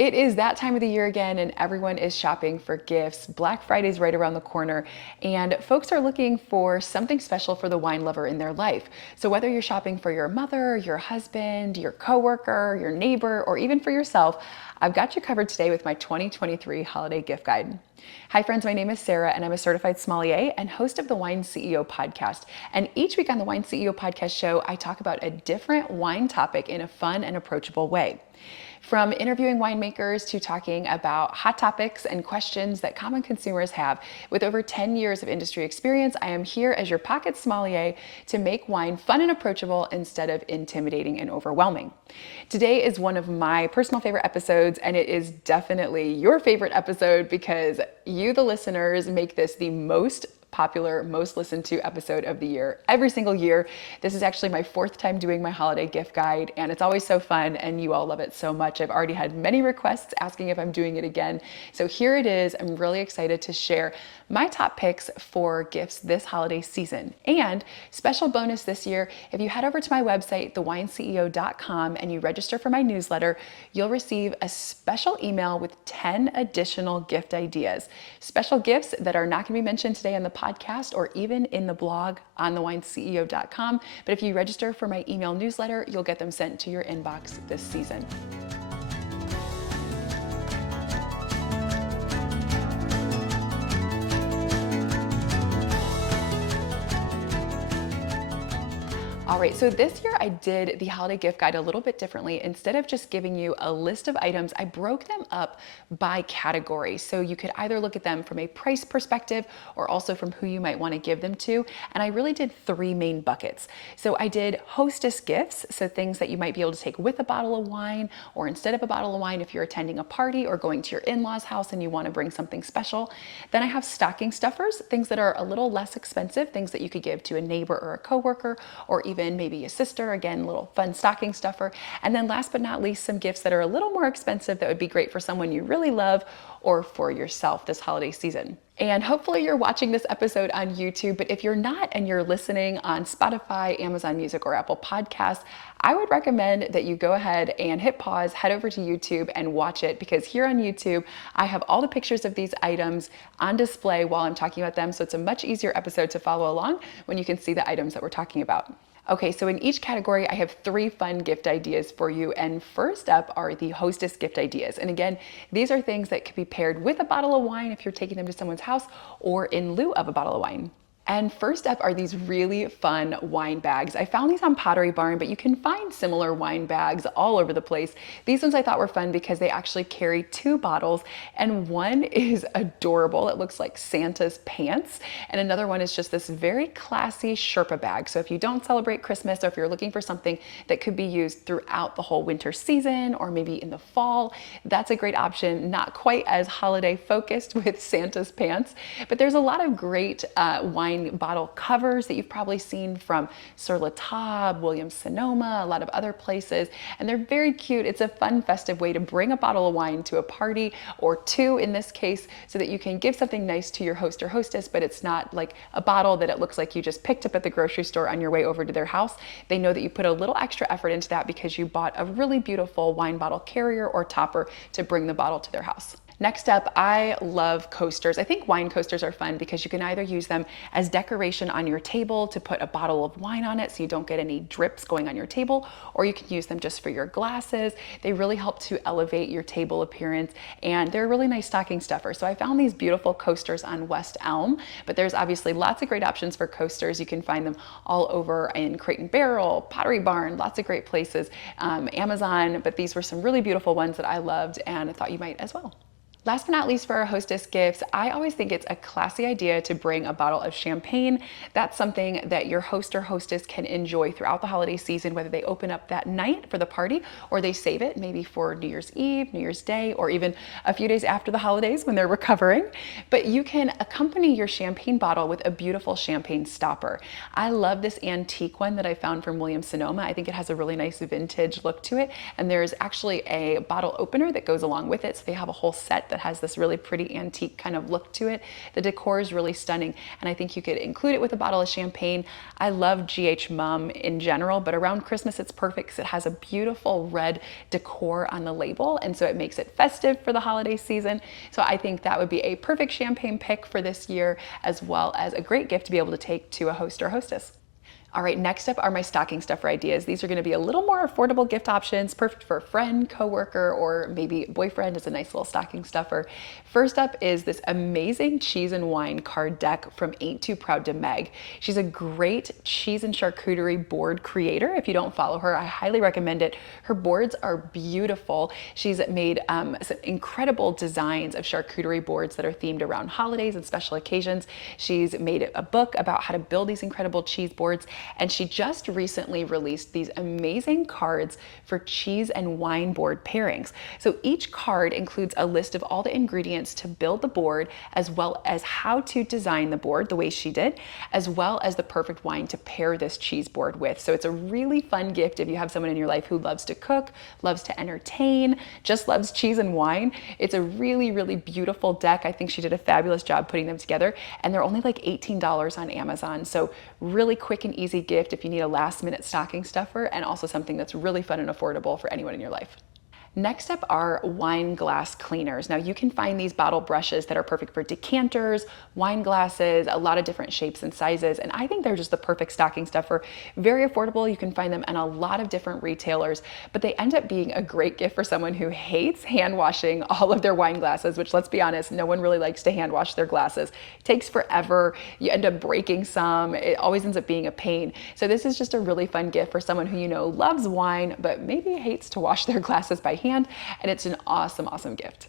It is that time of the year again, and everyone is shopping for gifts. Black Friday's right around the corner, and folks are looking for something special for the wine lover in their life. So whether you're shopping for your mother, your husband, your coworker, your neighbor, or even for yourself, I've got you covered today with my 2023 holiday gift guide. Hi friends, my name is Sarah and I'm a certified sommelier and host of the Wine CEO podcast. And each week on the Wine CEO podcast show, I talk about a different wine topic in a fun and approachable way. From interviewing winemakers to talking about hot topics and questions that common consumers have, with over 10 years of industry experience, I am here as your pocket sommelier to make wine fun and approachable instead of intimidating and overwhelming. Today is one of my personal favorite episodes, and it is definitely your favorite episode because you, the listeners, make this the most popular, most listened to episode of the year every single year. This is actually my fourth time doing my holiday gift guide, and it's always so fun, and you all love it so much. I've already had many requests asking if I'm doing it again. So here it is. I'm really excited to share my top picks for gifts this holiday season. And special bonus this year, if you head over to my website, thewineceo.com, and you register for my newsletter, you'll receive a special email with 10 additional gift ideas. Special gifts that are not going to be mentioned today on the podcast or even in the blog on thewineceo.com. But if you register for my email newsletter, you'll get them sent to your inbox this season. All right, so this year I did the holiday gift guide a little bit differently. Instead of just giving you a list of items, I broke them up by category. So you could either look at them from a price perspective or also from who you might want to give them to. And I really did three main buckets. So I did hostess gifts, so things that you might be able to take with a bottle of wine or instead of a bottle of wine if you're attending a party or going to your in-laws' house and you want to bring something special. Then I have stocking stuffers, things that are a little less expensive, things that you could give to a neighbor or a coworker or even maybe a sister, again, a little fun stocking stuffer. And then last but not least, some gifts that are a little more expensive that would be great for someone you really love or for yourself this holiday season. And hopefully you're watching this episode on YouTube, but if you're not and you're listening on Spotify, Amazon Music, or Apple Podcasts, I would recommend that you go ahead and hit pause, head over to YouTube and watch it, because here on YouTube, I have all the pictures of these items on display while I'm talking about them. So it's a much easier episode to follow along when you can see the items that we're talking about. Okay, so in each category, I have three fun gift ideas for you. And first up are the hostess gift ideas. And again, these are things that could be paired with a bottle of wine if you're taking them to someone's house or in lieu of a bottle of wine. And first up are these really fun wine bags. I found these on Pottery Barn, but you can find similar wine bags all over the place. These ones I thought were fun because they actually carry two bottles, and one is adorable. It looks like Santa's pants, and another one is just this very classy Sherpa bag. So if you don't celebrate Christmas, or if you're looking for something that could be used throughout the whole winter season, or maybe in the fall, that's a great option. Not quite as holiday focused with Santa's pants, but there's a lot of great wine bottle covers that you've probably seen from Sur La Table, Williams-Sonoma, a lot of other places, and they're very cute. It's a fun, festive way to bring a bottle of wine to a party, or two in this case, so that you can give something nice to your host or hostess, but it's not like a bottle that it looks like you just picked up at the grocery store on your way over to their house. They know that you put a little extra effort into that because you bought a really beautiful wine bottle carrier or topper to bring the bottle to their house. Next up, I love coasters. I think wine coasters are fun because you can either use them as decoration on your table to put a bottle of wine on it so you don't get any drips going on your table, or you can use them just for your glasses. They really help to elevate your table appearance, and they're a really nice stocking stuffer. So I found these beautiful coasters on West Elm, but there's obviously lots of great options for coasters. You can find them all over in Crate and Barrel, Pottery Barn, lots of great places, Amazon, but these were some really beautiful ones that I loved and I thought you might as well. Last but not least, for our hostess gifts, I always think it's a classy idea to bring a bottle of champagne. That's something that your host or hostess can enjoy throughout the holiday season, whether they open up that night for the party or they save it maybe for New Year's Eve, New Year's Day, or even a few days after the holidays when they're recovering. But you can accompany your champagne bottle with a beautiful champagne stopper. I love this antique one that I found from Williams-Sonoma. I think it has a really nice vintage look to it. And there's actually a bottle opener that goes along with it. So they have a whole set that has this really pretty antique kind of look to it. The decor is really stunning, and I think you could include it with a bottle of champagne. I love GH Mumm in general, but around Christmas it's perfect because it has a beautiful red decor on the label, and so it makes it festive for the holiday season. So I think that would be a perfect champagne pick for this year, as well as a great gift to be able to take to a host or hostess. All right, next up are my stocking stuffer ideas. These are gonna be a little more affordable gift options, perfect for a friend, coworker, or maybe boyfriend as a nice little stocking stuffer. First up is this amazing cheese and wine card deck from Ain't Too Proud to Meg. She's a great cheese and charcuterie board creator. If you don't follow her, I highly recommend it. Her boards are beautiful. She's made some incredible designs of charcuterie boards that are themed around holidays and special occasions. She's made a book about how to build these incredible cheese boards, and she just recently released these amazing cards for cheese and wine board pairings. So each card includes a list of all the ingredients to build the board, as well as how to design the board the way she did, as well as the perfect wine to pair this cheese board with. So it's a really fun gift if you have someone in your life who loves to cook, loves to entertain, just loves cheese and wine. It's a really, really beautiful deck. I think she did a fabulous job putting them together, and they're only like $18 on Amazon. So really quick and easy gift if you need a last minute stocking stuffer, and also something that's really fun and affordable for anyone in your life. Next up are wine glass cleaners. Now you can find these bottle brushes that are perfect for decanters, wine glasses, a lot of different shapes and sizes, and I think they're just the perfect stocking stuffer. Very affordable. You can find them in a lot of different retailers, but they end up being a great gift for someone who hates hand washing all of their wine glasses, which, let's be honest, no one really likes to hand wash their glasses. It takes forever. You end up breaking some. It always ends up being a pain. So this is just a really fun gift for someone who, you know, loves wine, but maybe hates to wash their glasses by hand, and it's an awesome, awesome gift.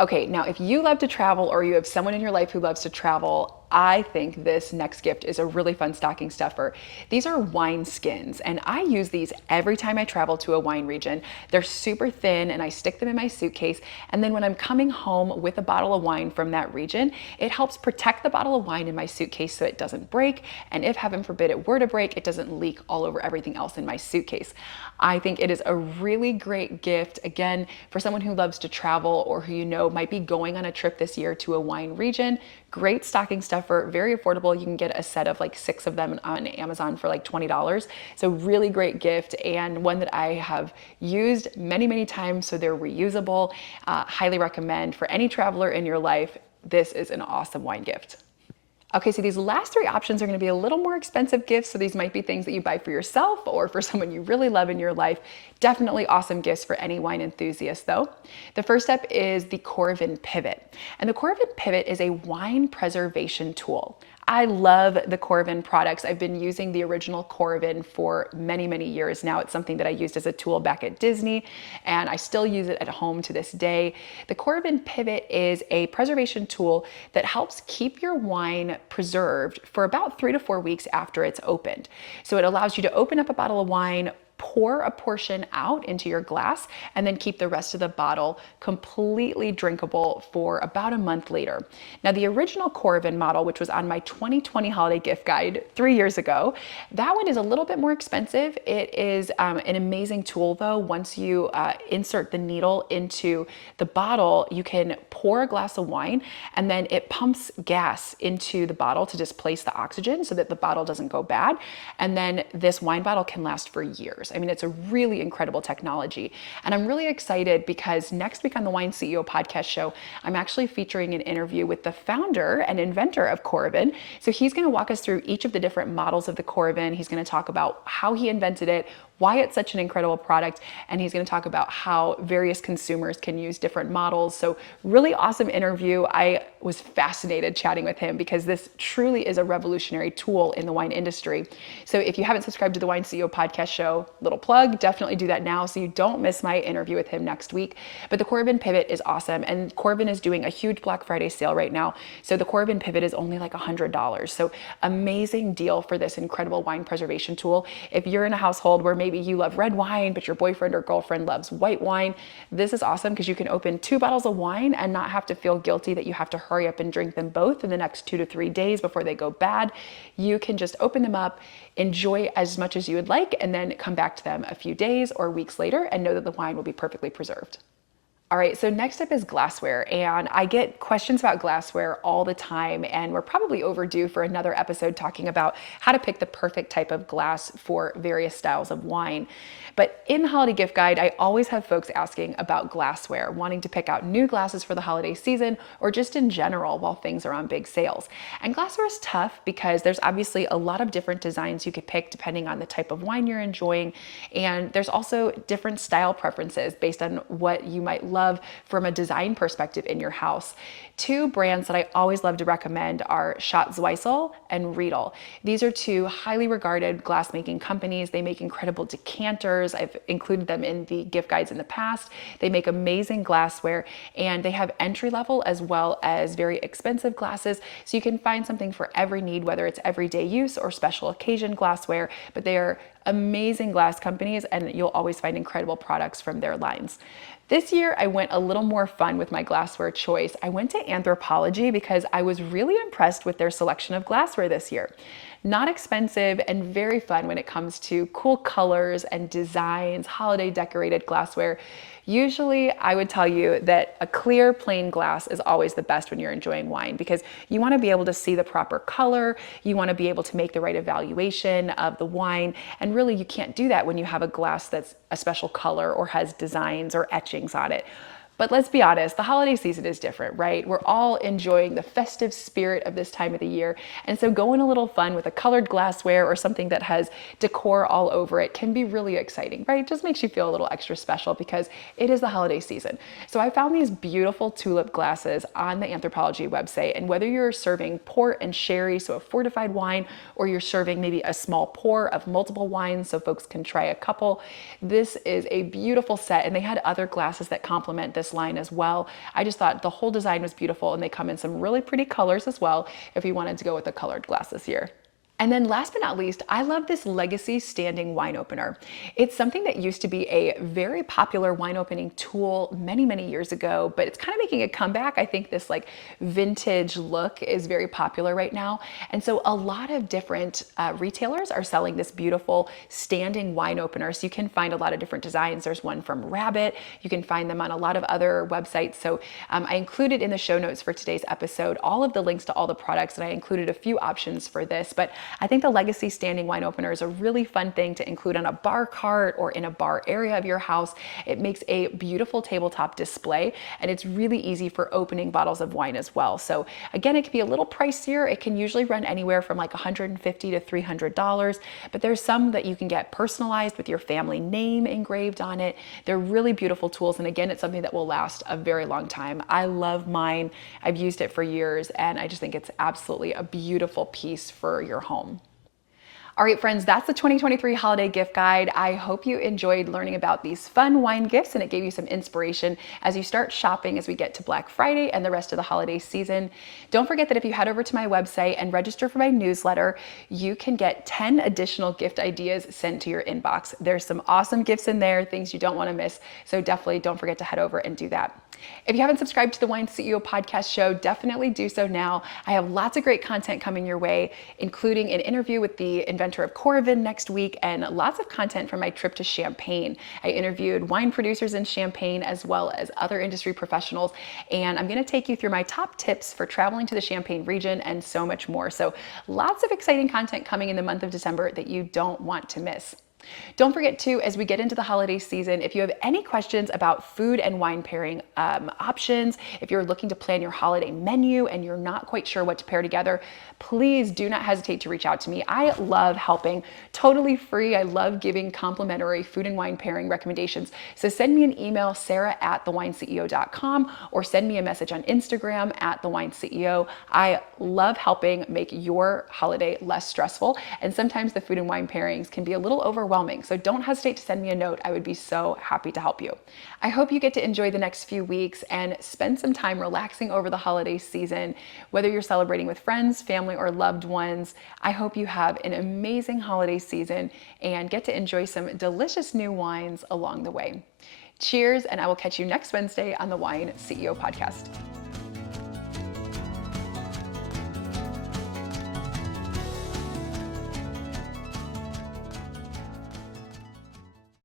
Okay, now if you love to travel, or you have someone in your life who loves to travel, I think this next gift is a really fun stocking stuffer. These are wine skins, and I use these every time I travel to a wine region. They're super thin, and I stick them in my suitcase, and then when I'm coming home with a bottle of wine from that region, it helps protect the bottle of wine in my suitcase so it doesn't break, and if heaven forbid it were to break, it doesn't leak all over everything else in my suitcase. I think it is a really great gift, again, for someone who loves to travel, or who, you know, might be going on a trip this year to a wine region. Great stocking stuffer, very affordable. You can get a set of like 6 of them on Amazon for like $20. So really great gift, and one that I have used many, many times, so they're reusable. Highly recommend for any traveler in your life. This is an awesome wine gift. Okay, so these last 3 options are gonna be a little more expensive gifts, so these might be things that you buy for yourself or for someone you really love in your life. Definitely awesome gifts for any wine enthusiast though. The first step is the Coravin Pivot. And the Coravin Pivot is a wine preservation tool. I love the Coravin products. I've been using the original Coravin for many, many years now. It's something that I used as a tool back at Disney, and I still use it at home to this day. The Coravin Pivot is a preservation tool that helps keep your wine preserved for about 3 to 4 weeks after it's opened. So it allows you to open up a bottle of wine, pour a portion out into your glass, and then keep the rest of the bottle completely drinkable for about a month later. Now, the original Coravin model, which was on my 2020 holiday gift guide 3 years ago, that one is a little bit more expensive. It is an amazing tool though. Once you insert the needle into the bottle, you can pour a glass of wine, and then it pumps gas into the bottle to displace the oxygen so that the bottle doesn't go bad. And then this wine bottle can last for years. I mean, it's a really incredible technology. And I'm really excited because next week on the Wine CEO podcast show, I'm actually featuring an interview with the founder and inventor of Coravin. So he's going to walk us through each of the different models of the Coravin. He's going to talk about how he invented it, why it's such an incredible product, and he's going to talk about how various consumers can use different models. So really awesome interview. I was fascinated chatting with him because this truly is a revolutionary tool in the wine industry. So if you haven't subscribed to the Wine CEO podcast show, little plug, definitely do that now so you don't miss my interview with him next week. But the Coravin Pivot is awesome, and Coravin is doing a huge Black Friday sale right now. So the Coravin Pivot is only like $100. So amazing deal for this incredible wine preservation tool. If you're in a household where maybe you love red wine, but your boyfriend or girlfriend loves white wine, this is awesome because you can open 2 bottles of wine and not have to feel guilty that you have to hurry up and drink them both in the next 2 to 3 days before they go bad. You can just open them up, enjoy as much as you would like, and then come back to them a few days or weeks later and know that the wine will be perfectly preserved. All right, so next up is glassware, and I get questions about glassware all the time, and we're probably overdue for another episode talking about how to pick the perfect type of glass for various styles of wine. But in the holiday gift guide, I always have folks asking about glassware, wanting to pick out new glasses for the holiday season or just in general while things are on big sales. And glassware is tough because there's obviously a lot of different designs you could pick depending on the type of wine you're enjoying, and there's also different style preferences based on what you might love from a design perspective in your house. Two brands that I always love to recommend are Schatzweissel and Riedel. These are two highly regarded glassmaking companies. They make incredible decanters. I've included them in the gift guides in the past. They make amazing glassware, and they have entry level as well as very expensive glasses. So you can find something for every need, whether it's everyday use or special occasion glassware, but they are amazing glass companies, and you'll always find incredible products from their lines. This year, I went a little more fun with my glassware choice. I went to Anthropologie because I was really impressed with their selection of glassware this year. Not expensive and very fun when it comes to cool colors and designs, holiday decorated glassware. Usually, I would tell you that a clear, plain glass is always the best when you're enjoying wine because you want to be able to see the proper color, you want to be able to make the right evaluation of the wine, and really you can't do that when you have a glass that's a special color or has designs or etchings on it. But let's be honest, the holiday season is different, right? We're all enjoying the festive spirit of this time of the year. And so going a little fun with a colored glassware or something that has decor all over it can be really exciting, right? It just makes you feel a little extra special because it is the holiday season. So I found these beautiful tulip glasses on the Anthropologie website. And whether you're serving port and sherry, so a fortified wine, or you're serving maybe a small pour of multiple wines so folks can try a couple, this is a beautiful set. And they had other glasses that complement this line as well. I just thought the whole design was beautiful, and they come in some really pretty colors as well if you wanted to go with a colored glass this year. And then last but not least, I love this Legacy standing wine opener. It's something that used to be a very popular wine opening tool many, many years ago, but it's kind of making a comeback. I think this like vintage look is very popular right now. And so a lot of different retailers are selling this beautiful standing wine opener. So you can find a lot of different designs. There's one from Rabbit. You can find them on a lot of other websites. So I included in the show notes for today's episode all of the links to all the products, and I included a few options for this. But I think the Legacy standing wine opener is a really fun thing to include on a bar cart or in a bar area of your house. It makes a beautiful tabletop display, and it's really easy for opening bottles of wine as well. So again, it can be a little pricier. It can usually run anywhere from like $150 to $300, but there's some that you can get personalized with your family name engraved on it. They're really beautiful tools, and again, it's something that will last a very long time. I love mine. I've used it for years, and I just think it's absolutely a beautiful piece for your home. All right, friends, that's the 2023 holiday gift guide. I hope you enjoyed learning about these fun wine gifts, and it gave you some inspiration as you start shopping as we get to Black Friday and the rest of the holiday season. Don't forget that if you head over to my website and register for my newsletter, you can get 10 additional gift ideas sent to your inbox. There's some awesome gifts in there, things you don't want to miss. So definitely don't forget to head over and do that. If you haven't subscribed to the Wine CEO podcast show, definitely do so now. I have lots of great content coming your way, including an interview with the inventor of Coravin next week and lots of content from my trip to Champagne. I interviewed wine producers in Champagne as well as other industry professionals, and I'm going to take you through my top tips for traveling to the Champagne region and so much more. So lots of exciting content coming in the month of December that you don't want to miss. Don't forget to, as we get into the holiday season, if you have any questions about food and wine pairing options, if you're looking to plan your holiday menu and you're not quite sure what to pair together, please do not hesitate to reach out to me. I love helping, totally free. I love giving complimentary food and wine pairing recommendations. So send me an email, sarah@thewineceo.com, or send me a message on Instagram @thewineceo. I love helping make your holiday less stressful. And sometimes the food and wine pairings can be a little overwhelming. So don't hesitate to send me a note. I would be so happy to help you. I hope you get to enjoy the next few weeks and spend some time relaxing over the holiday season, whether you're celebrating with friends, family, or loved ones. I hope you have an amazing holiday season and get to enjoy some delicious new wines along the way. Cheers, and I will catch you next Wednesday on the Wine CEO podcast.